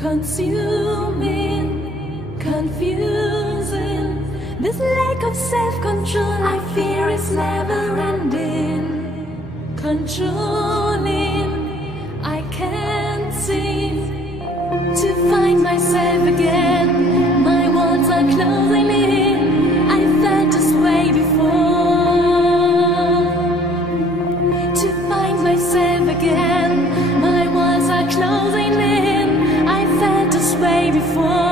consuming, confusing. This lack of self-control I fear is never ending. Controlling, I can't seem to find myself again. My walls are closing in. I felt this way before. To find myself again. My walls are closing in. I felt this way before.